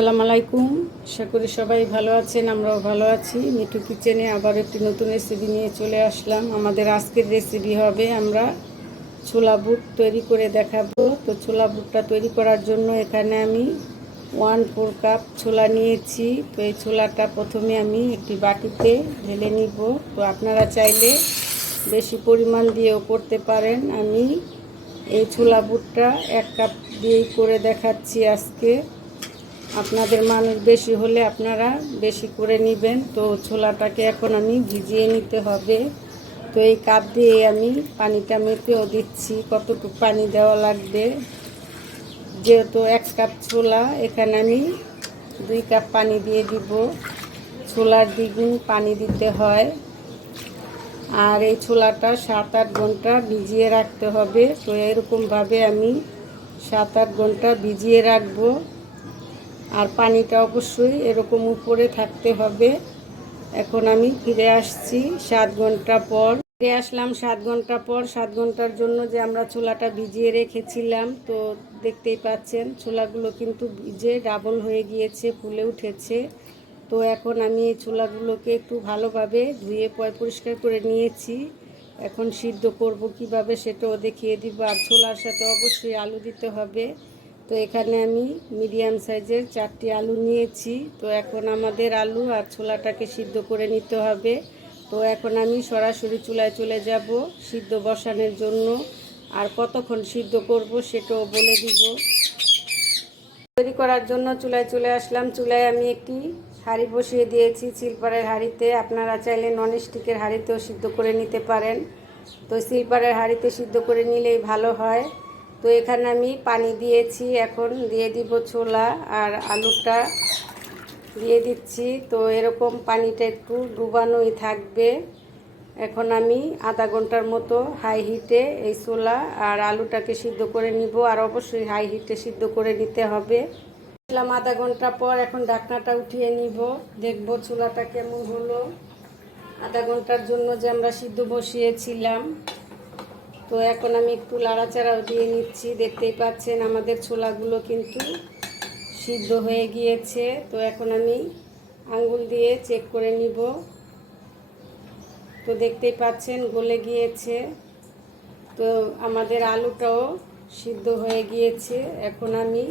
আসসালামু আলাইকুম। আশা করি সবাই ভালো আছেন, আমরাও ভালো আছি। মিঠু কিচেনে আবার একটি নতুন রেসিপি নিয়ে চলে আসলাম। আমাদের আজকের রেসিপি হবে আমরা ছোলা বুট তৈরি করে দেখাবো। তো ছোলা বুটটা তৈরি করার জন্য এখানে আমি 1/4 কাপ ছোলা নিয়েছি। তো এই ছোলাটা প্রথমে আমি একটি বাটিতে ঢেলে নিব। তো আপনারা চাইলে বেশি পরিমাণ দিয়েও করতে পারেন। আমি এই ছোলা বুটটা 1 কাপ দিয়েই করে দেখাচ্ছি আজকে। আপনাদের মানুষ বেশি হলে আপনারা বেশি করে নেবেন। তো ছোলাটাকে এখন আমি ভিজিয়ে নিতে হবে। তো এই কাপ দিয়ে আমি পানিটা মেপেও দিচ্ছি কতটুকু পানি দেওয়া লাগবে। যেহেতু 1 কাপ ছোলা, এখানে আমি 2 কাপ পানি দিয়ে দিব। ছোলার দ্বিগুণ পানি দিতে হয়। আর এই ছোলাটা 7-8 ঘন্টা ভিজিয়ে রাখতে হবে। তো এরকমভাবে আমি 7-8 ঘন্টা ভিজিয়ে রাখবো। আর পানিটা অবশ্যই এরকম উপরে থাকতে হবে। এখন আমি ফিরে আসছি 7 ঘন্টা পর। ফিরে আসলাম 7 ঘন্টা পর। 7 ঘন্টার জন্য যে আমরা ছোলাটা ভিজিয়ে রেখেছিলাম, তো দেখতেই পাচ্ছেন ছোলাগুলো কিন্তু ভিজে ডাবল হয়ে গিয়েছে, ফুলে উঠেছে। তো এখন আমি এই ছোলাগুলোকে একটু ভালোভাবে ধুয়ে পরিষ্কার করে নিয়েছি। এখন সিদ্ধ করব কিভাবে সেটাও দেখিয়ে দিব। আর ছোলার সাথে অবশ্যই আলু দিতে হবে। তো এখানে আমি মিডিয়াম সাইজের 4টি আলু নিয়েছি। তো এখন আমাদের আলু আর ছোলাটাকে সিদ্ধ করে নিতে হবে। তো এখন আমি সরাসরি চুলায় চলে যাব সিদ্ধ বসানোর জন্য। আর কতক্ষণ সিদ্ধ করব সেটাও বলে দিব। তৈরি করার জন্য চুলায় চলে আসলাম। চুলায় আমি একটি হাঁড়ি বসিয়ে দিয়েছি, সিলভারের হাঁড়িতে। আপনারা চাইলে ননস্টিকের হাঁড়িতেও সিদ্ধ করে নিতে পারেন। তো সিলভারের হাঁড়িতে সিদ্ধ করে নিলেই ভালো হয়। তো এখানে আমি পানি দিয়েছি, এখন দিয়ে দিব ছোলা আর আলুটা দিয়ে দিচ্ছি। তো এরকম পানিটা একটু ডুবানোই থাকবে। এখন আমি আধা ঘন্টার মতো হাই হিটে এই ছোলা আর আলুটাকে সিদ্ধ করে নিব। আর অবশ্যই হাই হিটে সিদ্ধ করে নিতে হবে। আধা ঘন্টা পর এখন ঢাকনাটা উঠিয়ে নিব, দেখব ছোলাটা কেমন হলো। আধা ঘন্টার জন্য যে আমরা সিদ্ধ বসিয়েছিলাম, তো এখন আমি একটু লাড়াচাড়াও দিয়ে নিচ্ছি। দেখতেই পাচ্ছেন আমাদের ছোলাগুলো কিন্তু সিদ্ধ হয়ে গিয়েছে। তো এখন আমি আঙ্গুল দিয়ে চেক করে নিব। তো দেখতেই পাচ্ছেন গলে গিয়েছে। তো আমাদের আলুটাও সিদ্ধ হয়ে গিয়েছে। এখন আমি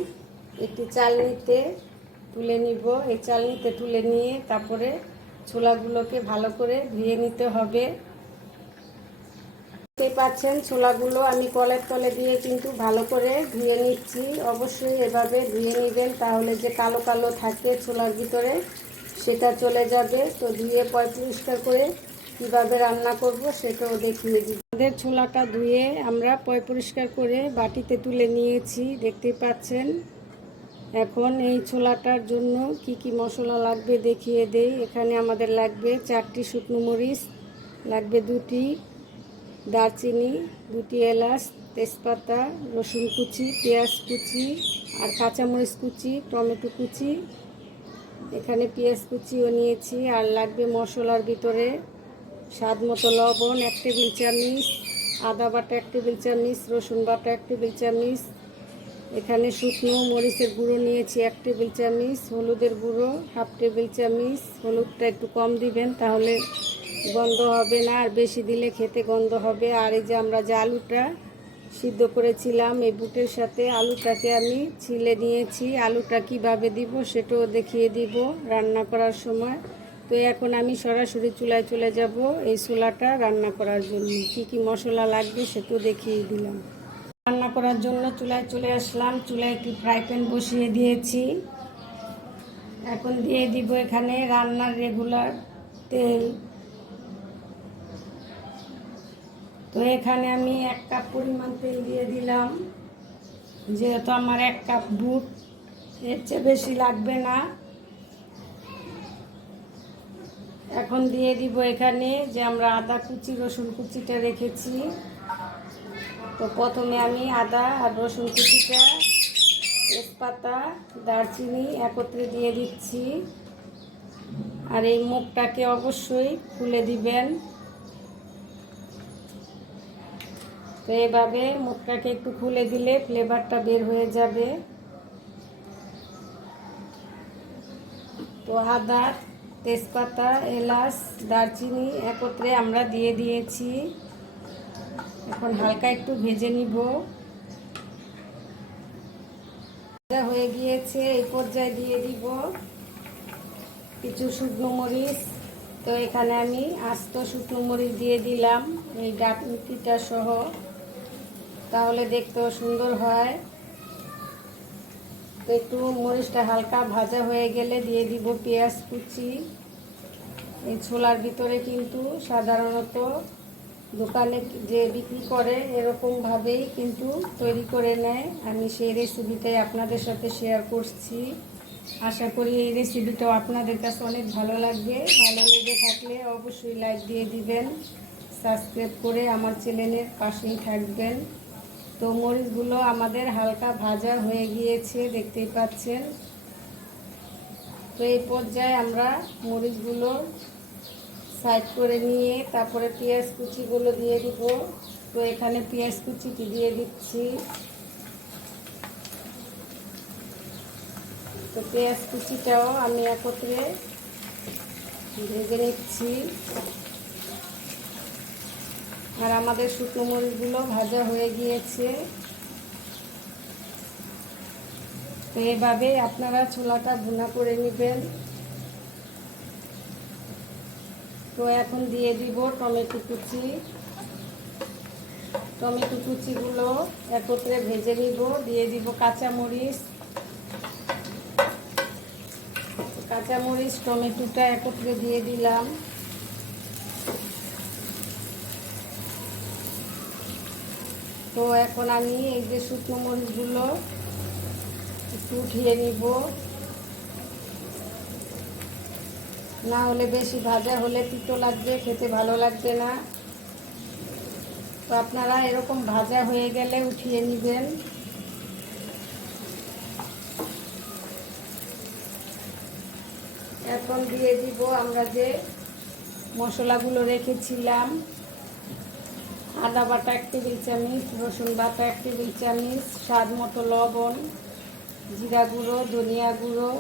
একটি চালনিতে তুলে নিব। এই চালনিতে তুলে নিয়ে তারপরে ছোলাগুলোকে ভালো করে ধুয়ে নিতে হবে। দেখতেই পাচ্ছেন ছোলাগুলো আমি কলের তলে দিয়ে কিন্তু ভালো করে ধুয়ে নিচ্ছি। অবশ্যই এভাবে ধুয়ে নেবেন, তাহলে যে কালো কালো থাকে ছোলার ভিতরে সেটা চলে যাবে। তো ধুয়ে পরিষ্কার করে কীভাবে রান্না করব সেটাও দেখিয়ে দিই। আমাদের ছোলাটা ধুয়ে আমরা পরিষ্কার করে বাটিতে তুলে নিয়েছি, দেখতেই পাচ্ছেন। এখন এই ছোলাটার জন্য কি কি মশলা লাগবে দেখিয়ে দেই। এখানে আমাদের লাগবে 4টি শুকনো মরিচ, লাগবে 2টি দারচিনি, 2টি এলাচ, তেজপাতা, রসুন কুচি, পেঁয়াজ কুচি আর কাঁচামরিচ কুচি, টমেটো কুচি, এখানে পেঁয়াজ কুচিও নিয়েছি। আর লাগবে মশলার ভিতরে স্বাদ মতো লবণ 1 টেবিল চামচ, আদা বাটা 1 টেবিল চামচ, রসুন বাটা 1 টেবিল চামচ, এখানে শুকনো মরিচের গুঁড়ো নিয়েছি 1 টেবিল চামচ, হলুদের গুঁড়ো 1/2 টেবিল চামচ। হলুদটা একটু কম দিবেন, তাহলে গন্ধ হবে না, আর বেশি দিলে খেতে গন্ধ হবে। আর এই যে আমরা যে আলুটা সিদ্ধ করেছিলাম, এই বুটের সাথে আলুটাকে আমি ছিলে নিয়েছি। আলুটা কিভাবে দিব সেটাও দেখিয়ে দিব রান্না করার সময়। তো এখন আমি সরাসরি চুলায় চলে যাব এই ছোলাটা রান্না করার জন্য। কি কি মশলা লাগবে সেটাও দেখিয়ে দিলাম। রান্না করার জন্য চুলায় চলে আসলাম। চুলায় একটি ফ্রাই প্যান বসিয়ে দিয়েছি। এখন দিয়ে দিব এখানে রান্নার রেগুলার তেল। তো এখানে আমি 1 কাপ পরিমাণ তেল দিয়ে দিলাম, যেহেতু আমার 1 কাপ বুট, এর চেয়ে বেশি লাগবে না। এখন দিয়ে দিব এখানে যে আমরা আদা কুচি রসুন কুচিটা রেখেছি। তো প্রথমে আমি আদা আর রসুন কুচিটা, তেজপাতা, দারচিনি একত্রে দিয়ে দিচ্ছি। আর এই মুখটাকে অবশ্যই খুলে দিবেন। তো এভাবে মুখটাকে একটু খুলে দিলে ফ্লেভারটা বের হয়ে যাবে। তো আদা, তেজপাতা, এলাচ, দারচিনি একত্রে আমরা দিয়ে দিয়েছি। এখন হালকা একটু ভেজে নিব। ভাজা হয়ে গিয়েছে, এই পর্যায়ে দিয়ে দিব কিছু শুকনো মরিচ। তো এখানে আমি আস্ত শুকনো মরিচ দিয়ে দিলাম এই ডাকনিটা সহ, তাহলে দেখতেও সুন্দর হয়। তো একটু মরিচটা হালকা ভাজা হয়ে গেলে দিয়ে দিব পেঁয়াজ কুচি। এই ছোলার ভিতরে কিন্তু সাধারণত দোকানে যে বিক্রি করে এরকমভাবেই কিন্তু তৈরি করে নেয়। আমি সেই রেসিপিটাই আপনাদের সাথে শেয়ার করছি। আশা করি এই রেসিপিটাও আপনাদের কাছে অনেক ভালো লাগবে। ভালো লেগে থাকলে অবশ্যই লাইক দিয়ে দিবেন, সাবস্ক্রাইব করে আমার চ্যানেলের পাশেই থাকবেন। তো মরিচগুলো আমাদের হালকা ভাজা হয়ে গিয়েছে, দেখতেই পাচ্ছেন। তো এই পর্যায়ে আমরা মরিচগুলো সাইড করে নিয়ে তারপরে পেঁয়াজ কুচিগুলো দিয়ে দিব। তো এখানে পেঁয়াজ কুচিটি দিয়ে দিচ্ছি। তো পেঁয়াজ কুচিটাও আমি একত্রে ভেজে নিচ্ছি। আর আমাদের শুকনো মরিচগুলো ভাজা হয়ে গিয়েছে। তো এভাবে আপনারা ছোলাটা ভুনা করে নেবেন। তো এখন দিয়ে দিব টমেটো কুচি। টমেটো কুচিগুলো একত্রে ভেজে নিব। দিয়ে দিব কাঁচামরিচ। কাঁচামরিচ টমেটোটা একত্রে দিয়ে দিলাম। তো এখন আমি এই যে শুকনো মরিচগুলো একটু উঠিয়ে নিব, না হলে বেশি ভাজা হলে তিতো লাগবে, খেতে ভালো লাগবে না। তো আপনারা এরকম ভাজা হয়ে গেলে উঠিয়ে নেবেন। এখন দিয়ে দিব আমরা যে মশলাগুলো রেখেছিলাম। আদা বাটা 1 টেবিল চামচ, রসুন বাটা 1 টেবিল চামচ, স্বাদ মতো লবণ, জিরা গুঁড়ো, ধনিয়া গুঁড়ো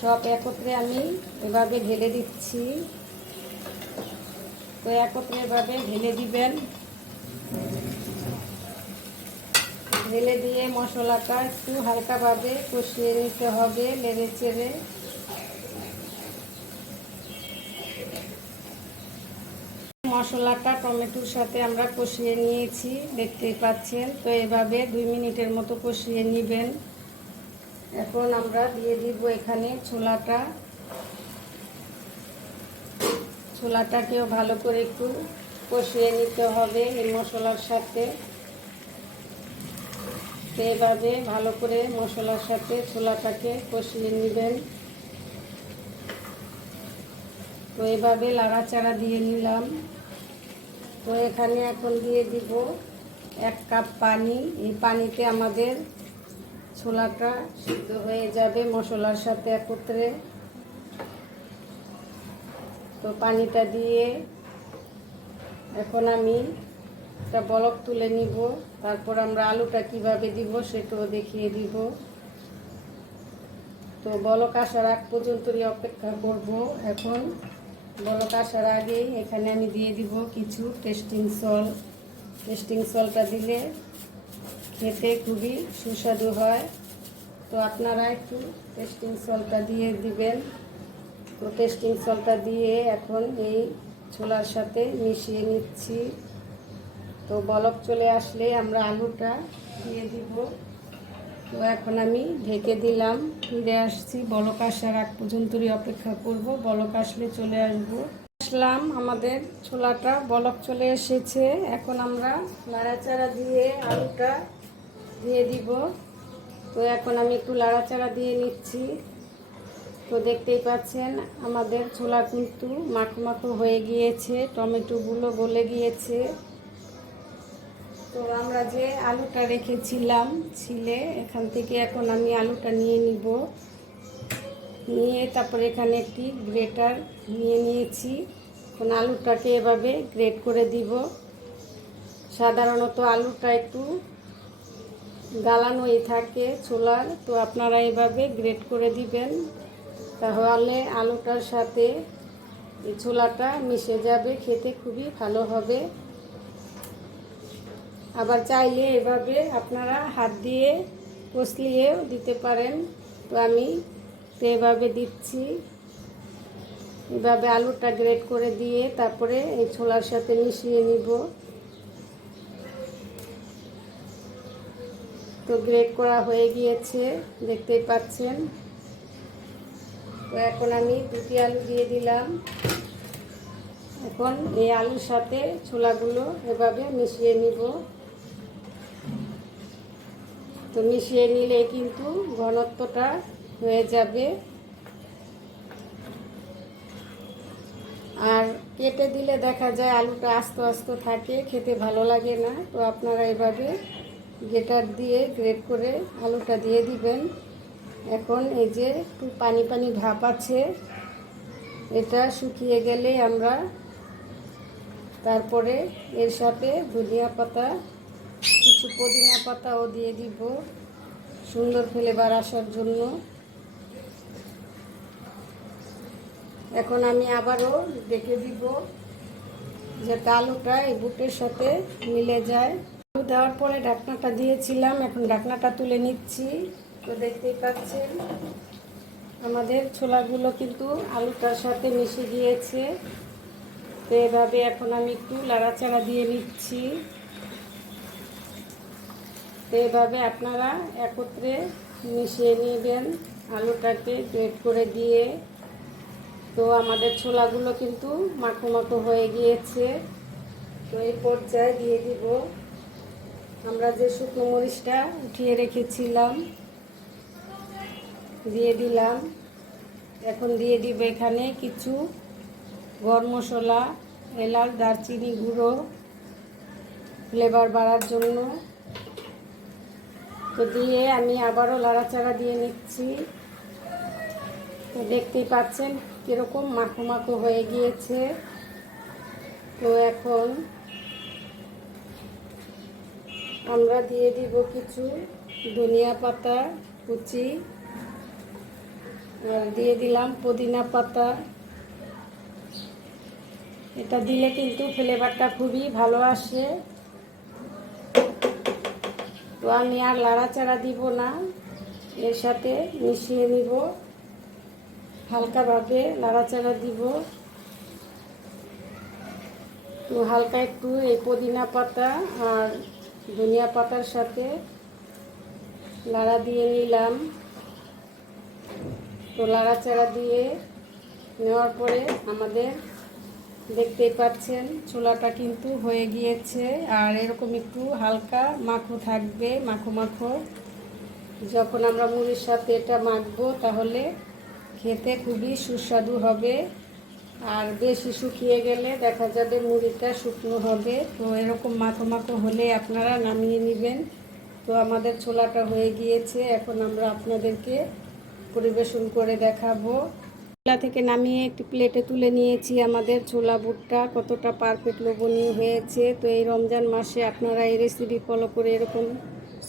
সব একত্রে আমি এভাবে ঢেলে দিচ্ছি। তো একত্রে এভাবে ঢেলে দিবেন। ঢেলে দিয়ে মশলাটা একটু হালকাভাবে কষিয়ে নিতে হবে নেড়ে চেড়ে। মশলাটা টমেটোর সাথে আমরা কষিয়ে নিয়েছি, দেখতেই পাচ্ছেন। তো এভাবে 2 মিনিটের মতো কষিয়ে নেবেন। এখন আমরা দিয়ে দিব এখানে ছোলাটাকেও ভালো করে একটু কষিয়ে নিতে হবে এই মশলার সাথে। তো এভাবে ভালো করে মশলার সাথে ছোলাটাকে কষিয়ে নেবেন। তো এভাবে লাড়াচাড়া দিয়ে নিলাম। তো এখানে এখন দিয়ে দিব 1 কাপ পানি। এই পানিতে আমাদের ছোলাটা সিদ্ধ হয়ে যাবে মশলার সাথে একত্রে। তো পানিটা দিয়ে এখন আমি একটা বলক তুলে নিব। তারপর আমরা আলুটা কিভাবে দিব সেটাও দেখিয়ে দিব। তো বলক আসার আগ পর্যন্তই অপেক্ষা করব। এখন বলক আসার আগেই এখানে আমি দিয়ে দিব কিছু টেস্টিং সল্ট। টেস্টিং সল্টটা দিলে খেতে খুবই সুস্বাদু হয়। তো আপনারা একটু টেস্টিং সল্টটা দিয়ে দিবেন। তো টেস্টিং সল্টটা দিয়ে এখন এই ছোলার সাথে মিশিয়ে নিচ্ছি। তো বলক চলে আসলে আমরা আলুটা দিয়ে দিব। তো এখন আমি ঢেকে দিলাম, ফিরে আসছি। বলক আসার আগ পর্যন্তই অপেক্ষা করব, বলক আসলে চলে আসলাম। আমাদের ছোলাটা বলক চলে এসেছে। এখন আমরা নাড়াচাড়া দিয়ে আলুটা দিয়ে দিব। তো এখন আমি একটু নাড়াচাড়া দিয়ে নিচ্ছি। তো দেখতেই পাচ্ছেন আমাদের ছোলা কিন্তু মাখো মাখো হয়ে গিয়েছে, টমেটোগুলো গলে গিয়েছে। তো আমরা যে আলুটা রেখেছিলাম ছিলে, এখান থেকে এখন আমি আলুটা নিয়ে নিব। নিয়ে তারপরে এখানে একটি গ্রেটার নিয়ে নিয়েছি। এখন আলুটাকে এভাবে গ্রেট করে দিব। সাধারণত আলুটা একটু গালানোই থাকে ছোলার, তো আপনারা এভাবে গ্রেট করে দিবেন। তাহলে আলুটার সাথে এই ছোলাটা মিশে যাবে, খেতে খুবই ভালো হবে। আবার চাইলে এভাবে আপনারা হাত দিয়ে কষলিয়েও দিতে পারেন। তো আমি তো এভাবে দিচ্ছি। এভাবে আলুটা গ্রেট করে দিয়ে তারপরে এই ছোলার সাথে মিশিয়ে নিব। তো গ্রেট করা হয়ে গিয়েছে, দেখতেই পাচ্ছেন। তো এখন আমি দুটি আলু দিয়ে দিলাম। এখন এই আলুর সাথে ছোলাগুলো এভাবে মিশিয়ে নিব। তো মিশিয়ে নিলে কিন্তু ঘনত্বটা হয়ে যাবে। আর কেটে দিলে দেখা যায় আলুটা আস্তে আস্তে থাকে, খেতে ভালো লাগে না। তো আপনারা এভাবে গ্রেটার দিয়ে গ্রেট করে আলুটা দিয়ে দিবেন। এখন এই যে একটু পানি পানি ভাব আছে, এটা শুকিয়ে গেলে আমরা তারপরে এর সাথে ধনিয়া পাতা, কিছু পুদিনা পাতাও দিয়ে দিব সুন্দর ফ্লেভার আসার জন্য। এখন আমি আবারও ডেকে দিব যাতে আলুটা এই বুটের সাথে মিলে যায়। আলু দেওয়ার পরে ঢাকনাটা দিয়েছিলাম, এখন ঢাকনাটা তুলে নিচ্ছি। তো দেখতেই পাচ্ছেন আমাদের ছোলাগুলো কিন্তু আলুটার সাথে মিশে গিয়েছে। তো এভাবে এখন আমি একটু নাড়াচাড়া দিয়ে নিচ্ছি। তো এভাবে আপনারা একত্রে মিশিয়ে নেবেন আলুটাকে গ্রেট করে দিয়ে। তো আমাদের ছোলাগুলো কিন্তু মাখো মাখো হয়ে গিয়েছে। তো এই পর্যায়ে দিয়ে দিব আমরা যে শুকনো মরিচটা উঠিয়ে রেখেছিলাম, দিয়ে দিলাম। এখন দিয়ে দিব এখানে কিছু গরম মশলা, এলাচ, দারচিনি গুঁড়ো ফ্লেভার বাড়ার জন্য। তো দিয়ে আমি আবারও নাড়াচাড়া দিয়ে নিচ্ছি। তো দেখতেই পাচ্ছেন কীরকম মাখো মাখো হয়ে গিয়েছে। তো এখন আমরা দিয়ে দিব কিছু ধনিয়া পাতা কুচি, আর দিয়ে দিলাম পুদিনা পাতা। এটা দিলে কিন্তু ফ্লেভারটা খুবই ভালো আসে। তো আমি আর নাড়াচাড়া দিব না, এর সাথে মিশিয়ে নিব, হালকাভাবে নাড়াচাড়া দিব। তো হালকা একটু এই পুদিনা পাতা আর ধনিয়া পাতার সাথে নাড়া দিয়ে নিলাম। তো নাড়াচাড়া দিয়ে নেওয়ার পরে আমাদের দেখতেই পাচ্ছেন ছোলাটা কিন্তু হয়ে গিয়েছে। আর এরকম একটু হালকা মাখো থাকবে, মাখো মাখো। যখন আমরা মুড়ির সাথে এটা মাখবো তাহলে খেতে খুবই সুস্বাদু হবে। আর বেশি শুকিয়ে গেলে দেখা যাবে মুড়িটা শুকনো হবে। তো এরকম মাখো মাখো হলে আপনারা নামিয়ে নেবেন। তো আমাদের ছোলাটা হয়ে গিয়েছে, এখন আমরা আপনাদেরকে পরিবেশন করে দেখাবো। ছোলা থেকে নামিয়ে একটি প্লেটে তুলে নিয়েছি। আমাদের ছোলা বুটটা কতটা পারফেক্ট লোভনীয় হয়েছে। তো এই রমজান মাসে আপনারা এই রেসিপি ফলো করে এরকম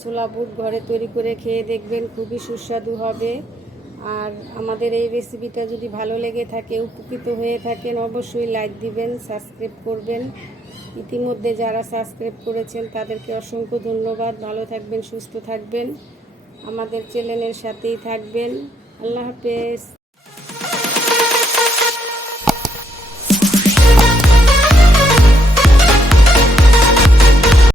ছোলা বুট ঘরে তৈরি করে খেয়ে দেখবেন, খুবই সুস্বাদু হবে। আর আমাদের এই রেসিপিটা যদি ভালো লেগে থাকে, উপকৃত হয়ে থাকেন, অবশ্যই লাইক দিবেন, সাবস্ক্রাইব করবেন। ইতিমধ্যে যারা সাবস্ক্রাইব করেছেন তাদেরকে অসংখ্য ধন্যবাদ। ভালো থাকবেন, সুস্থ থাকবেন, আমাদের চ্যানেলের সাথেই থাকবেন। আল্লাহ হাফেজ।